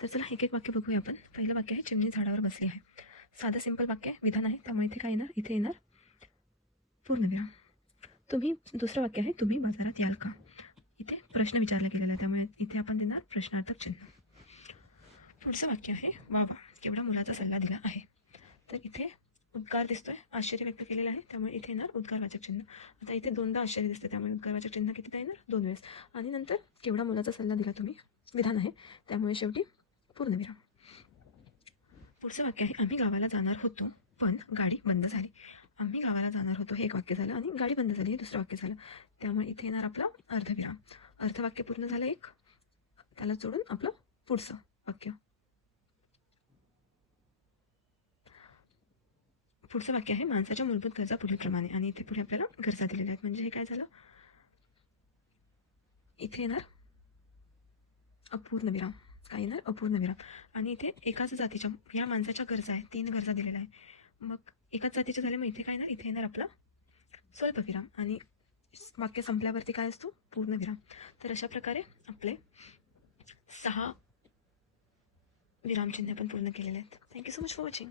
तर चला एक एक वाक्य बघूया आपण. पहिलं वाक्य आहे चिमणी झाडावर बसली आहे. साधं सिंपल वाक्य आहे, विधान आहे, त्यामुळे इथे काय येणार, इथे येणार पूर्णविराम. दुसरं वाक्य आहे तुम्ही बाजारात याल का. इथे प्रश्न विचारला गेलेला आहे, त्यामुळे इथे आपण देणार प्रश्नार्थक चिन्ह. पुढचं वाक्य आहे वा वा केवढा मुलाचा सल्ला दिला आहे. तर इथे उद्गार दिसतोय, आश्चर्य व्यक्त केलेलं आहे, त्यामुळे इथे येणार उद्गारवाचक चिन्ह. आता इथे दोनदा आश्चर्य दिसतं, त्यामुळे उद्गारवाचक चिन्ह कितीदा येणार, 2 वेळेस. आणि नंतर केवढा मुलाचा सल्ला दिला तुम्ही, विधान आहे, त्यामुळे शेवटी पूर्णविराम. पुढचं वाक्य आहे आम्ही गावाला जाणार होतो पण गाडी बंद झाली. आम्ही गावाला जाणार होतो हे एक वाक्य झालं आणि गाडी बंद झाली हे दुसरं वाक्य झालं, त्यामुळे इथे येणार आपला अर्धविराम. अर्धवाक्य पूर्ण झालं एक, त्याला जोडून आपलं पुढचं वाक्य. पुढचं वाक्य आहे माणसाच्या मूलभूत गरजा पुढीलप्रमाणे, आणि इथे पुढे आपल्याला गरजा दिलेल्या आहेत, म्हणजे हे काय झालं, इथे येणार अपूर्णविराम. काय येणार, अपूर्णविराम. आणि इथे एकाच जातीच्या या माणसाच्या गरजा आहे, 3 गरजा दिलेल्या आहे, मग एकाच जातीचे झाले, मग इथे काय येणार, इथे येणार आपला स्वल्पविराम. आणि वाक्य संपल्यावरती काय असतो, पूर्णविराम. तर अशा प्रकारे आपले 6 विरामचिन्हे आपण पूर्ण केलेले आहेत. Thank you so much for watching.